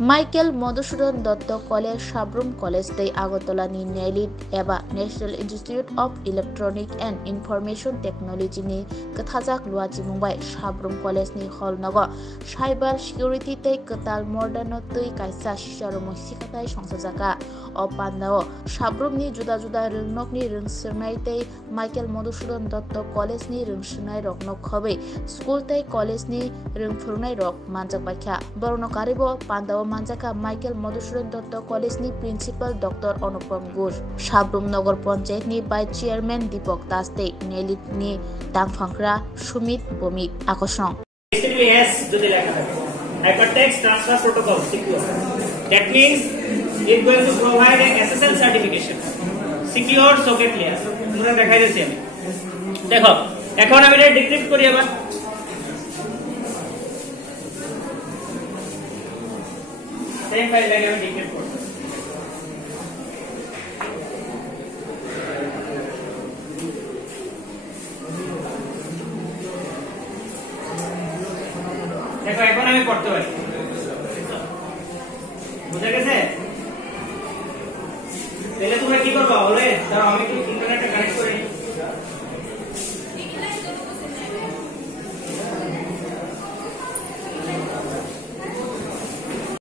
Michael Madhusudan Dutt college Sabroom college दै आगरतलानि नेलिट एबा national institute of electronic and information technology नि कथाजाक लुआजि मुंबाइ साब्रुम कलेज नि हल नगो साइबर सिक्योरिटी तै कताल मर्दान तै कायसा सिसारमु सिखाथाय संसाजाका अ पान्दाओ साब्रुम नि जुदा जुदा रोंनक नि रोंसोनाय तै माइकेल मधुसूदन दत्त कलेज नि रोंसोनाय रकनो खबै स्कुल तै कलेज नि रोंफोरनाय रक मानजाक बाख्या बरनो कारिबो पान्दाओ मानजाका माइकेल मधुसूदन दत्त कलेज नि प्रिन्सिपल डॉक्टर अनुपम घोष साब्रुम नगर पंचायत नि वाइस चेयरमैन दीपक दास तै नेलिट नि दांफांख्रा सुमित भौमिक आकर्षण Hypertext Transfer Protocol secure. That means it's going to provide a SSL certification. Secure socket layer. তোমরা দেখাই দিছি আমি। দেখো, এখন আমি এটা ডিক্রিপ্ট করি আবার। সেম ফাইল লাগে আমি ডিক্রিপ্ট করব। দেখো এখন আমি পড়তে পারি বুঝা গেছে তাহলে তোমরা কি করবা বলে ধরো আমি কি ইন্টারনেটে কানেক্ট